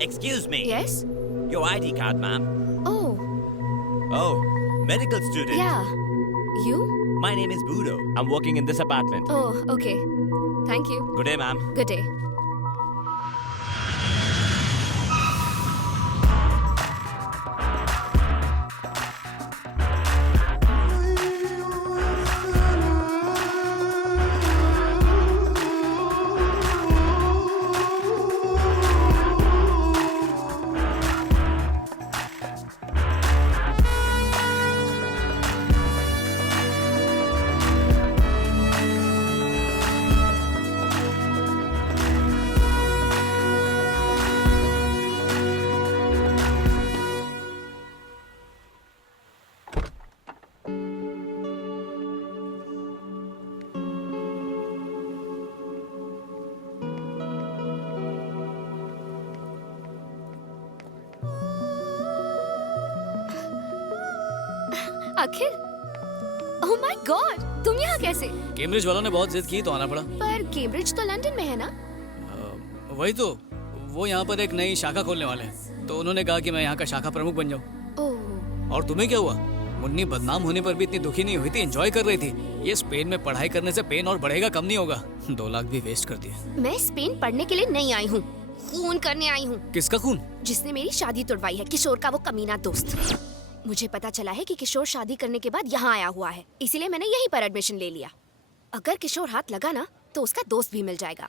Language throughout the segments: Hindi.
Excuse me. Yes? Your ID card, ma'am. Oh, Medical student. yeah. You? My name is Budo. I'm working in this apartment. Oh, okay. Thank you. Good day, ma'am. Good day. Akhil, oh my God, तुम यहाँ कैसे? कैम्ब्रिज वालों ने बहुत जिद की तो आना पड़ा। पर कैम्ब्रिज तो लंदन में है ना? वही तो, वो यहाँ पर एक नई शाखा खोलने वाले हैं, तो उन्होंने कहा कि मैं यहाँ का शाखा प्रमुख बन जाऊँ। ओह, और तुम्हें क्या हुआ? मुन्नी बदनाम होने पर भी इतनी दुखी नहीं हुई थी, एंजॉय कर रही थी। ये स्पेन में पढ़ाई करने से पेन और बढ़ेगा, कम नहीं होगा। 2 लाख भी वेस्ट कर दिए। मैं स्पेन पढ़ने के लिए नहीं आई हूँ, खून करने आई हूँ। किसका खून? जिसने मेरी शादी तुड़वाई है, किशोर का वो कमीना दोस्त। मुझे पता चला है कि किशोर शादी करने के बाद यहाँ आया हुआ है, इसीलिए मैंने यहीं पर एडमिशन ले लिया। अगर किशोर हाथ लगा ना तो उसका दोस्त भी मिल जाएगा।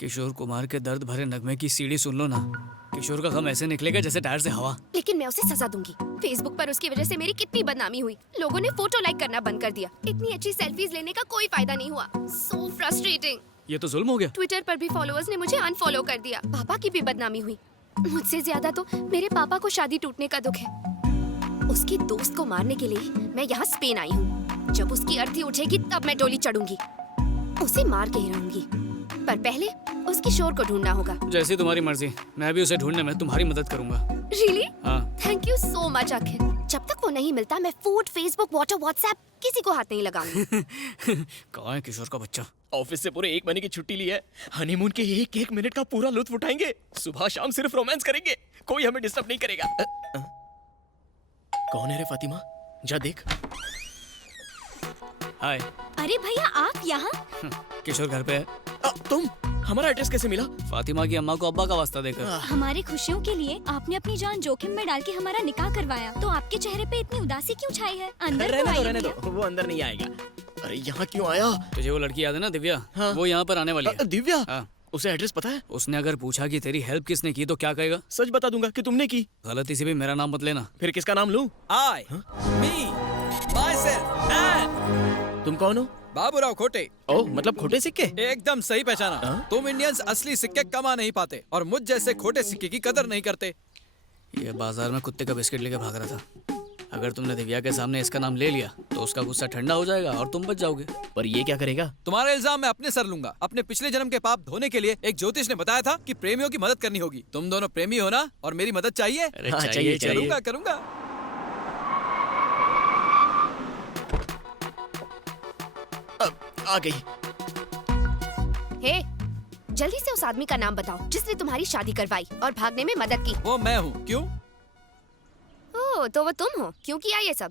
किशोर कुमार के दर्द भरे नगमे की सीढ़ी सुन लो ना। किशोर का गम ऐसे निकलेगा जैसे टायर से हवा। लेकिन मैं उसे सजा दूंगी। फेसबुक पर उसकी वजह से मेरी कितनी बदनामी हुई। लोगों ने फोटो लाइक करना बंद कर दिया। इतनी अच्छी सेल्फीज लेने का कोई फायदा नहीं हुआ। So frustrating. ये तो जुल्म हो गया। ट्विटर पर भी फॉलोअर्स ने मुझे अनफॉलो कर दिया। पापा की भी बदनामी हुई। मुझसे ज्यादा तो मेरे पापा को शादी टूटने का दुख है। उसकी दोस्त को मारने के लिए मैं यहाँ स्पेन आई हूँ। जब उसकी अर्थी उठेगी तब मैं डोली चढ़ूंगी। उसे मार के ही रहूंगी, पर पहले उस किशोर को ढूंढना होगा। जैसी तुम्हारी मर्जी, मैं भी उसे ढूंढने में तुम्हारी मदद करूंगा। Really? हाँ। थैंक यू सो मच अखिल। जब तक वो नहीं मिलता मैं फूड, फेसबुक, व्हाट्सएप किसी को हाथ नहीं लगाऊंगी। कहाँ है किशोर का बच्चा? ऑफिस से पूरे 1 महीने की छुट्टी ली है। हनीमून के एक एक मिनट का पूरा लुत्फ उठाएंगे। सुबह शाम सिर्फ रोमांस करेंगे, कोई हमें डिस्टर्ब नहीं करेगा। कौन है रे फातिमा? जा देख। हाय। अरे भैया आप यहाँ? किशोर घर पे है। तुम हमारा एड्रेस कैसे मिला? फातिमा की अम्मा को अब्बा का वास्ता देकर। हमारी खुशियों के लिए आपने अपनी जान जोखिम में डाल के हमारा निकाह करवाया, तो आपके चेहरे पे इतनी उदासी क्यों छाई है? अंदर तो आइए रहने भैया। दो, वो अंदर नहीं आएगा। अरे यहाँ क्यों आया? तुझे वो लड़की याद है ना, दिव्या? हाँ। वो यहाँ पर आने वाली है। दिव्या? हाँ। उसे एड्रेस पता है? उसने अगर पूछा कि तेरी हेल्प किसने की तो क्या कहेगा? सच बता दूंगा कि तुमने की। गलती से भी मेरा नाम मत लेना। फिर किसका नाम लूं? I, me, myself, and तुम कौन हो? बाबूराव खोटे। ओह, मतलब खोटे सिक्के? एकदम सही पहचाना। हाँ? तुम इंडियंस असली सिक्के कमा नहीं पाते और मुझ जैसे खोटे सिक्के की कदर नहीं करते। ये बाजार में कुत्ते का बिस्किट लेकर भाग रहा था। अगर तुमने दिव्या के सामने इसका नाम ले लिया तो उसका गुस्सा ठंडा हो जाएगा और तुम बच जाओगे। पर ये क्या करेगा? तुम्हारा इल्जाम मैं अपने सर लूंगा। अपने पिछले जन्म के पाप धोने के लिए एक ज्योतिष ने बताया था कि प्रेमियों की मदद करनी होगी। तुम दोनों प्रेमी हो ना, और मेरी मदद चाहिए? अरे हाँ, चाहिए चाहिए। करूंगा करूंगा। आ गई। हे, जल्दी से उस आदमी का नाम बताओ जिसने तुम्हारी शादी करवाई और भागने में मदद की। वो मैं हूँ। क्यों? ओह, तो वो तुम हो। क्यों किया ये सब?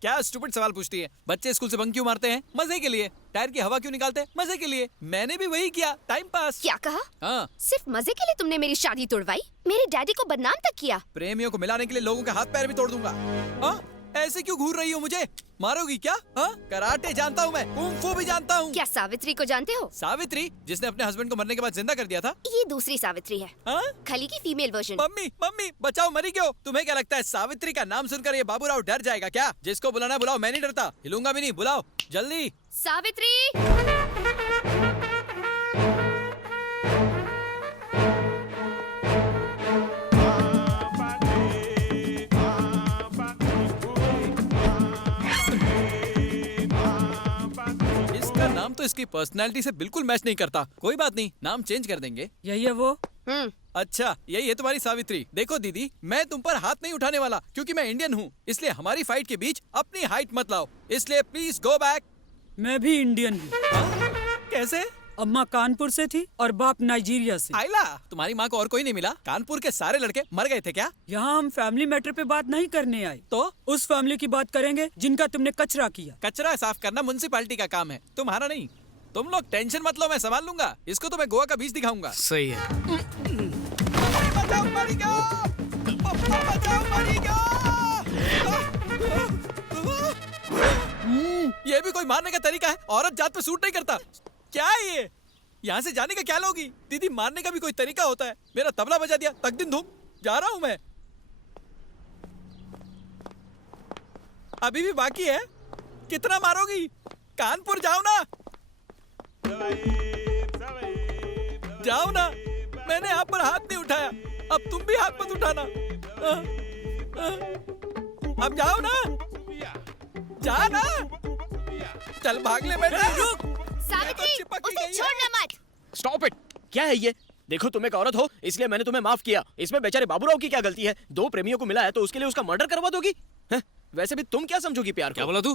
क्या स्टूपिड सवाल पूछती है? बच्चे स्कूल से बंक क्यों मारते हैं? मजे के लिए। टायर की हवा क्यों निकालते हैं? मजे के लिए। मैंने भी वही किया, टाइम पास। क्या कहा? हाँ। सिर्फ मजे के लिए तुमने मेरी शादी तुड़वाई? मेरे डैडी को बदनाम तक किया। प्रेमियों को मिलाने के लिए लोगों के हाथ पैर भी तोड़ दूंगा। हाँ? ऐसे क्यों घूर रही हो मुझे? मारोगी क्या? हाँ? कराटे जानता हूँ मैं, कुंग फू भी जानता हूँ। क्या सावित्री को जानते हो? सावित्री, जिसने अपने हस्बैंड को मरने के बाद जिंदा कर दिया था? ये दूसरी सावित्री है। हाँ? खली की फीमेल वर्जन। मम्मी मम्मी बचाओ, मरी क्यों? तुम्हें क्या लगता है सावित्री का नाम सुनकर ये बाबूराव डर जाएगा क्या? जिसको बुलाना बुलाओ, मैं नहीं डरता। हिलूंगा भी नहीं। बुलाओ जल्दी। सावित्री! इसका नाम तो इसकी पर्सनैलिटी से बिल्कुल मैच नहीं करता। कोई बात नहीं, नाम चेंज कर देंगे। यही है वो। अच्छा, यही है तुम्हारी सावित्री। देखो दीदी, मैं तुम पर हाथ नहीं उठाने वाला क्योंकि मैं इंडियन हूँ। इसलिए हमारी फाइट के बीच अपनी हाइट मत लाओ। इसलिए प्लीज गो बैक। मैं भी इंडियन हूँ। कैसे? अम्मा कानपुर से थी और बाप नाइजीरिया से। आइला, तुम्हारी माँ को और कोई नहीं मिला? कानपुर के सारे लड़के मर गए थे क्या? यहाँ हम फैमिली मैटर पे बात नहीं करने आए, तो उस फैमिली की बात करेंगे जिनका तुमने कचरा किया। कचरा साफ करना म्युनिसिपैलिटी का काम है, तुम्हारा नहीं। तुम लोग टेंशन मत लो, मैं संभाल लूंगा। इसको तो मैं गोवा का बीच दिखाऊंगा। सही है। बचाओ, मरेगा! बचाओ, मरेगा! ये भी कोई मारने का तरीका है? औरत जात पे सूट नहीं करता। क्या है ये? यहाँ से जाने का क्या लोगी? दीदी, मारने का भी कोई तरीका होता है। मेरा तबला बजा दिया, तक दिन धूम। जा रहा हूँ मैं। अभी भी बाकी है। कितना मारोगी? कानपुर जाओ ना। जाओ ना, मैंने आप पर हाथ नहीं उठाया, अब तुम भी हाथ मत उठाना। अब जाओ ना, जा ना। चल भाग ले बेटा। रुक, सावित्री, चिपक उसे गई छोड़ना मत। Stop it. क्या है ये? देखो, तुम एक औरत हो, इसलिए मैंने तुम्हें माफ किया। इसमें बेचारे बाबूराव की क्या गलती है? दो प्रेमियों को मिला है तो उसके लिए उसका मर्डर करवा दोगी? वैसे भी तुम क्या समझोगी प्यार को? क्या बोला तू?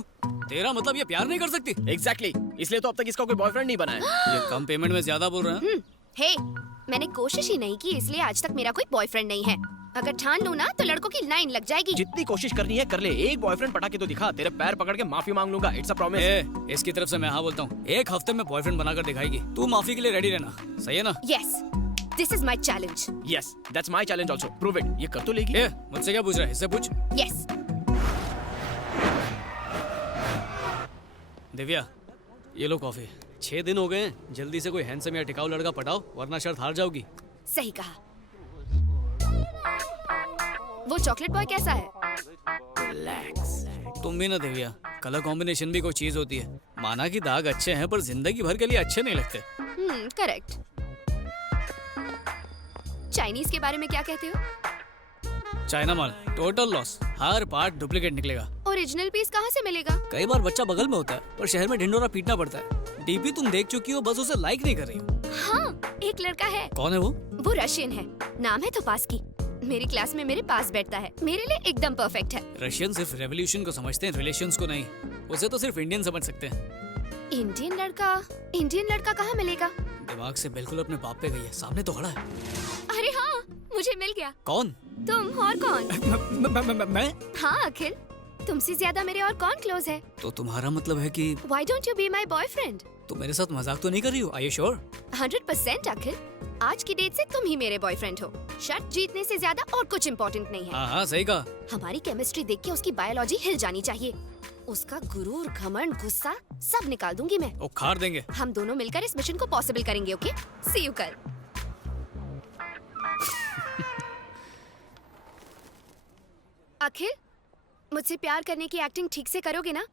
तेरा मतलब ये प्यार नहीं कर सकती? एग्जैक्टली, इसलिए तो अब तक इसका कोई बॉयफ्रेंड नहीं बना है। ये कम पेमेंट में ज्यादा बोल रहे हैं। हे, मैंने कोशिश ही नहीं की, इसलिए आज तक मेरा कोई बॉयफ्रेंड नहीं है। अगर ठान लूं ना तो लड़कों की लाइन लग जाएगी। जितनी कोशिश करनी है कर ले, एक बॉयफ्रेंड पटा के तो दिखा। तेरे पैर पकड़ के माफी मांग लूंगा, इट्स अ प्रॉमिस। इसकी तरफ से मैं हाँ बोलता हूँ, 1 हफ्ते में बॉयफ्रेंड बनाकर दिखाएगी। तू माफी के लिए रेडी रहना, सही है ना? Yes, this is my challenge. Yes, that's my challenge also. Prove it. ये कर तो लेगी। मुझसे क्या पूछ रहा है? इससे पूछ। यस। दिव्या, ये लो कॉफी। 6 दिन हो गए हैं, जल्दी से कोई हैंडसम या टिकाऊ लड़का पटाओ, वरना शर्त हार जाओगी। सही कहा। वो चॉकलेट बॉय कैसा है? तुम भी ना दिव्या, कलर कॉम्बिनेशन भी कोई चीज होती है। माना कि दाग अच्छे हैं पर जिंदगी भर के लिए अच्छे नहीं लगते। करेक्ट। चाइनीज के बारे में क्या कहते हो? चाइना माल टोटल लॉस, हर पार्ट डुप्लीकेट निकलेगा। ओरिजिनल पीस कहाँ से मिलेगा? कई बार बच्चा बगल में होता है पर शहर में ढिंडोरा पीटना पड़ता है। डीपी तुम देख चुकी हो, बस उसे लाइक नहीं कर रही हो। हाँ, एक लड़का है। कौन है वो? वो रशियन है, नाम है तोपास्की। मेरी क्लास में मेरे पास बैठता है, मेरे लिए एकदम परफेक्ट है। रशियन सिर्फ रेवोल्यूशन को समझते हैं, रिलेशंस को नहीं। उसे तो सिर्फ इंडियन समझ सकते हैं। इंडियन लड़का कहाँ मिलेगा? दिमाग से बिल्कुल अपने बाप पे गई है, सामने तो खड़ा है। अरे हाँ, मुझे मिल गया। कौन? तुम और कौन? मैं? हाँ अखिल, तुमसे ज्यादा मेरे और कौन क्लोज है? तो तुम्हारा मतलब है कि Why don't you be my boyfriend? तुम मेरे साथ मजाक तो नहीं कर रही हो? Are you sure? 100% अखिल, आज की डेट से तुम ही मेरे बॉयफ्रेंड हो। शर्त जीतने से ज्यादा और कुछ इम्पोर्टेंट नहीं है। हाँ, सही कहा। हमारी केमिस्ट्री देख के उसकी बायोलॉजी हिल जानी चाहिए। उसका गुरूर, घमंड, गुस्सा सब निकाल दूंगी मैं। उखाड़ देंगे। हम दोनों मिलकर इस मिशन को पॉसिबल करेंगे। ओके, सी यू कल। अखिल, मुझसे प्यार करने की एक्टिंग ठीक से करोगे ना?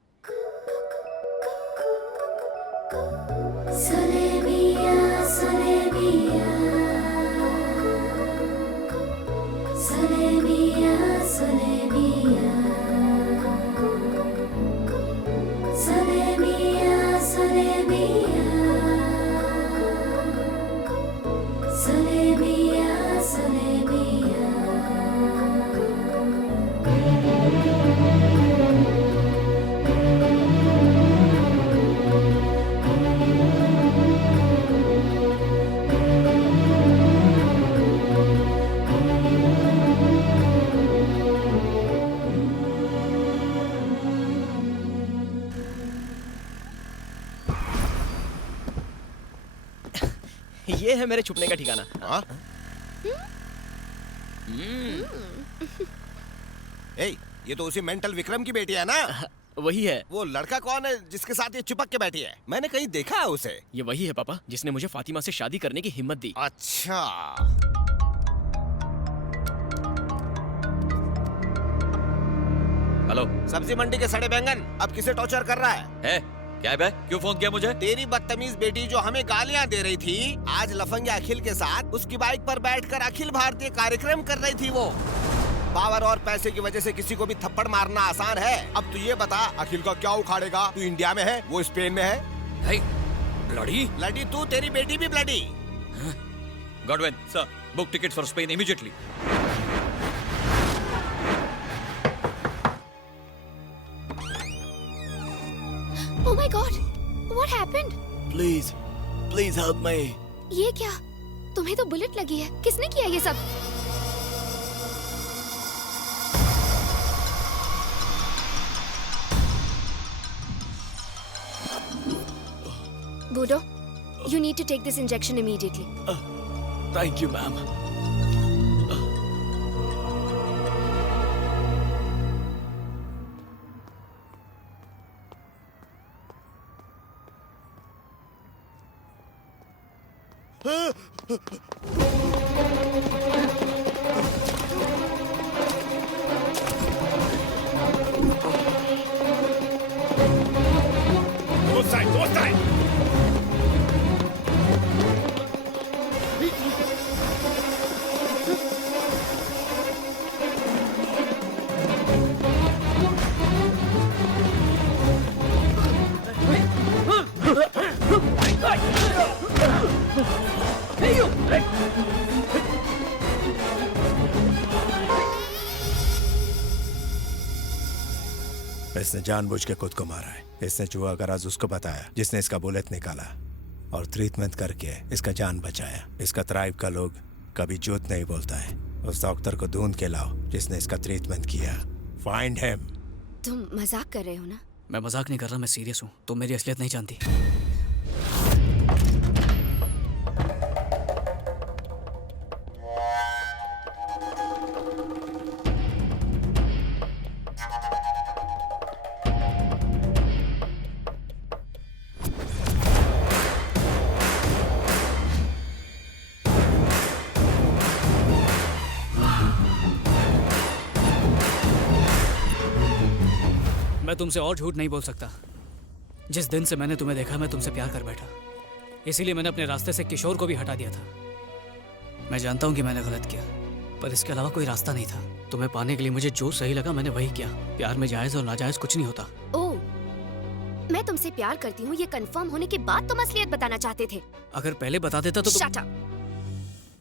ये है मेरे छुपने का ठिकाना। हाँ? ए, ये तो उसी मेंटल विक्रम की बेटी है ना? वही है। वो लड़का कौन है जिसके साथ ये चिपक के बैठी है? मैंने कहीं देखा है उसे। ये वही है पापा, जिसने मुझे फातिमा से शादी करने की हिम्मत दी। अच्छा। हेलो। सब्जी मंडी के सड़े बैंगन अब किसे टॉर्चर कर रहा है? क्या है? क्यों फोन किया मुझे? तेरी बदतमीज बेटी जो हमें गालियां दे रही थी, आज लफंगे अखिल के साथ उसकी बाइक पर बैठकर अखिल भारतीय कार्यक्रम कर रही थी। वो पावर और पैसे की वजह से किसी को भी थप्पड़ मारना आसान है। अब तू ये बता, अखिल का क्या उखाड़ेगा? तू इंडिया में है, वो स्पेन में है। ब्लडी? ब्लडी तू, तेरी बेटी भी bloody. Godwin sir, book ticket for Spain immediately. Oh my God, what happened? Please please help me. ये क्या? तुम्हें तो बुलेट लगी है। किसने किया ये सब? बूडो, you need to take this injection immediately. Thank you ma'am. इसने जानबूझ के खुद को मारा है। इसने जुआ का राज उसको बताया जिसने इसका बुलेट निकाला और ट्रीटमेंट करके इसका जान बचाया। इसका ट्राइब का लोग कभी झूठ नहीं बोलता है। उस डॉक्टर को ढूंढ के लाओ जिसने इसका ट्रीटमेंट किया। Find him. तुम मजाक कर रहे हो ना? मैं मजाक नहीं कर रहा, मैं सीरियस हूँ। तुम मेरी असलियत नहीं जानती। मैं तुमसे और झूठ नहीं बोल सकता। जिस दिन से मैंने तुम्हें देखा मैं तुमसे प्यार कर बैठा। इसीलिए मैंने अपने रास्ते से किशोर को भी हटा दिया था। मैं जानता हूँ कि मैंने गलत किया, पर इसके अलावा कोई रास्ता नहीं था। तुम्हें पाने के लिए मुझे जो सही लगा मैंने वही किया। प्यार में जायज और नाजायज कुछ नहीं होता। ओह, मैं तुमसे प्यार करती हूँ ये कंफर्म होने के बाद तुम असलियत बताना चाहते थे। अगर पहले बता देता तो Shut up!